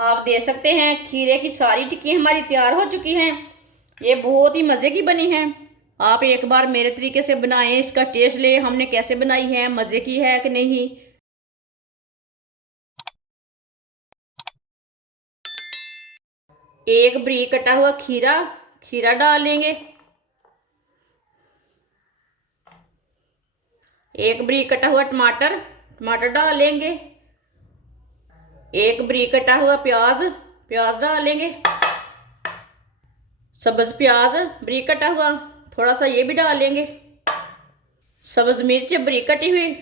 आप देख सकते हैं खीरे की सारी टिक्की हमारी तैयार हो चुकी हैं। ये बहुत ही मज़े की बनी है। आप एक बार मेरे तरीके से बनाएं, इसका टेस्ट ले हमने कैसे बनाई है, मज़े की है कि नहीं। एक बारीक कटा हुआ खीरा खीरा डाल लेंगे। एक बारीक कटा हुआ टमाटर टमाटर डाल लेंगे। एक बारीक कटा हुआ प्याज प्याज डाल लेंगे। सब्ज प्याज बारीक कटा हुआ थोड़ा सा ये भी डाल लेंगे। सब्ज मिर्च बारीक कटी हुई।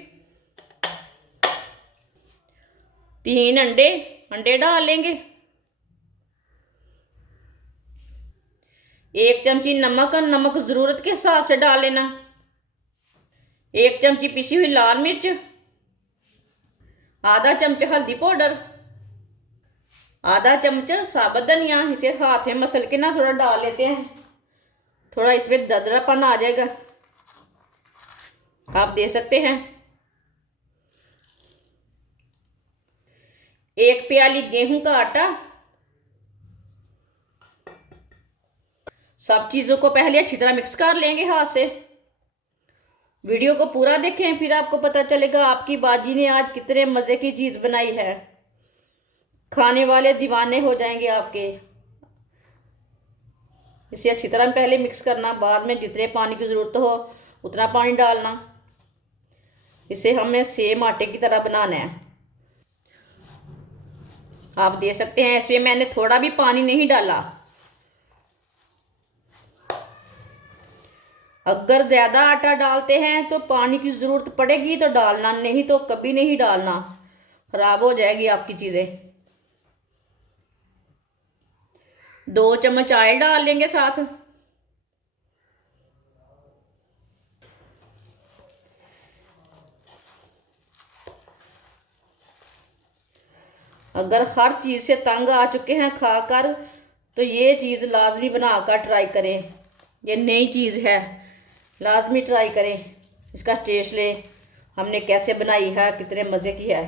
3 अंडे अंडे डाल लेंगे। 1 चमची नमक नमक ज़रूरत के हिसाब से डाल लेना। 1 चमची पिसी हुई लाल मिर्च। आधा चमच हल्दी पाउडर। आधा चम्मच साबुत धनिया। इसे हाथ में मसल के ना थोड़ा डाल लेते हैं, थोड़ा इसमें दरदरापन आ जाएगा। आप देख सकते हैं। 1 प्याली गेहूं का आटा। सब चीज़ों को पहले अच्छी तरह मिक्स कर लेंगे हाथ से। वीडियो को पूरा देखें, फिर आपको पता चलेगा आपकी बाजी ने आज कितने मज़े की चीज़ बनाई है। खाने वाले दीवाने हो जाएंगे आपके। इसे अच्छी तरह पहले मिक्स करना, बाद में जितने पानी की ज़रूरत हो उतना पानी डालना। इसे हमें सेम आटे की तरह बनाना है। आप देख सकते हैं इसमें मैंने थोड़ा भी पानी नहीं डाला। अगर ज़्यादा आटा डालते हैं तो पानी की ज़रूरत पड़ेगी तो डालना, नहीं तो कभी नहीं डालना, ख़राब हो जाएगी आपकी चीज़ें। 2 चम्मच ऑयल डाल लेंगे साथ। अगर हर चीज़ से तंग आ चुके हैं खाकर तो ये चीज़ लाजमी बनाकर ट्राई करें। ये नई चीज़ है, लाजमी ट्राई करें, इसका टेस्ट लें हमने कैसे बनाई है, कितने मज़े की है।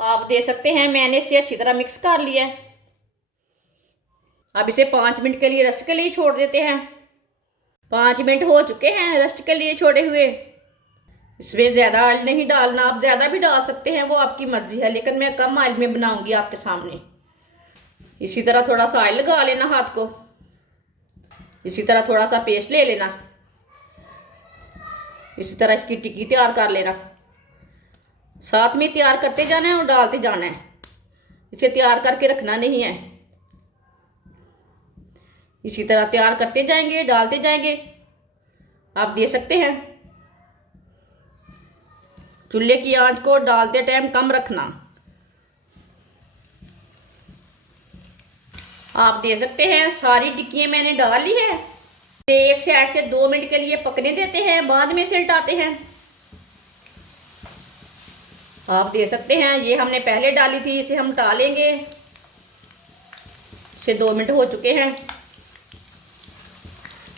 आप देख सकते हैं मैंने इसे अच्छी तरह मिक्स कर लिया है। अब इसे 5 मिनट के लिए रेस्ट के लिए छोड़ देते हैं। 5 मिनट हो चुके हैं रेस्ट के लिए छोड़े हुए। इसमें ज़्यादा ऑयल नहीं डालना, आप ज़्यादा भी डाल सकते हैं, वो आपकी मर्ज़ी है, लेकिन मैं कम ऑयल में बनाऊंगी आपके सामने। इसी तरह थोड़ा सा ऑयल लगा लेना हाथ को। इसी तरह थोड़ा सा पेस्ट ले लेना। इसी तरह इसकी टिक्की तैयार कर लेना। साथ में तैयार करते जाना है और डालते जाना है, इसे तैयार करके रखना नहीं है। इसी तरह तैयार करते जाएंगे, डालते जाएंगे। आप देख सकते हैं चूल्हे की आंच को डालते टाइम कम रखना। आप देख सकते हैं सारी टिक्कियाँ मैंने डाल ली है। एक साइड से 2 मिनट के लिए पकने देते हैं, बाद में इसे उल्टाते हैं। आप देख सकते हैं ये हमने पहले डाली थी, इसे हम उल्टा लेंगे। इसे 2 मिनट हो चुके हैं।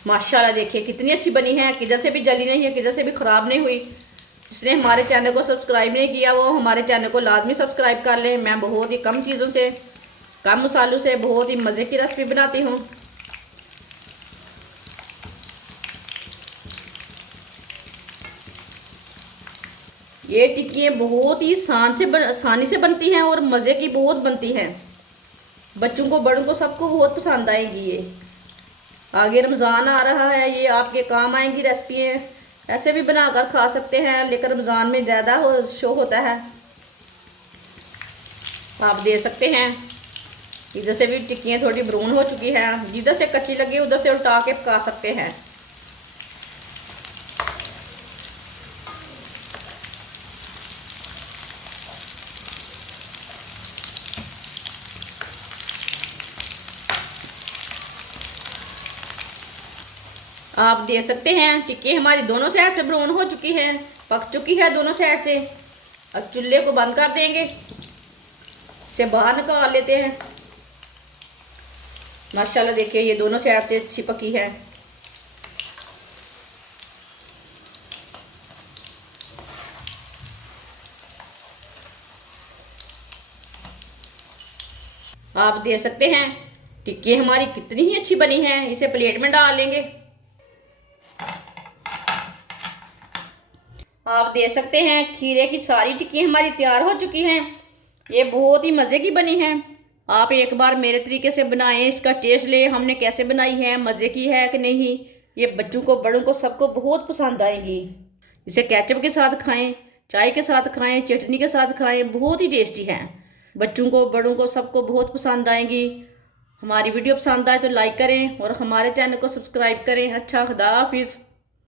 माशाल्लाह देखिए कितनी अच्छी बनी है, किधर से भी जली नहीं है, किधर से भी ख़राब नहीं हुई। जिसने हमारे चैनल को सब्सक्राइब नहीं किया वो हमारे चैनल को लाजमी सब्सक्राइब कर ले। मैं बहुत ही कम चीज़ों से, कम मसालों से बहुत ही मज़े की रेसिपी बनाती हूँ। ये टिक्कियाँ बहुत ही आसानी से बनती हैं और मज़े की बहुत बनती हैं। बच्चों को बड़ों को सबको बहुत पसंद आएगी। ये आगे रमज़ान आ रहा है, ये आपके काम आएंगी रेसिपी है। ऐसे भी बनाकर खा सकते हैं, लेकिन रमज़ान में ज़्यादा शो होता है। आप दे सकते हैं इधर से भी टिक्कियाँ थोड़ी ब्राउन हो चुकी हैं, जिधर से कच्ची लगी उधर से उल्टा के पका सकते हैं। आप देख सकते हैं टिक्की हमारी दोनों साइड से ब्राउन हो चुकी है, पक चुकी है दोनों साइड से। अब चूल्हे को बंद कर देंगे, इसे बाहर निकाल लेते हैं। माशाल्लाह देखिए ये दोनों साइड से अच्छी पकी है। आप देख सकते हैं टिक्की हमारी कितनी ही अच्छी बनी है। इसे प्लेट में डाल लेंगे। आप देख सकते हैं खीरे की सारी टिक्की हमारी तैयार हो चुकी हैं। ये बहुत ही मज़े की बनी है। आप एक बार मेरे तरीके से बनाएं, इसका टेस्ट ले हमने कैसे बनाई है, मज़े की है कि नहीं। ये बच्चों को बड़ों को सबको बहुत पसंद आएंगी। इसे केचप के साथ खाएं, चाय के साथ खाएं, चटनी के साथ खाएं, बहुत ही टेस्टी है। बच्चों को बड़ों को सबको बहुत पसंद आएंगी। हमारी वीडियो पसंद आए तो लाइक करें और हमारे चैनल को सब्सक्राइब करें। अच्छा, खुदा हाफिज़।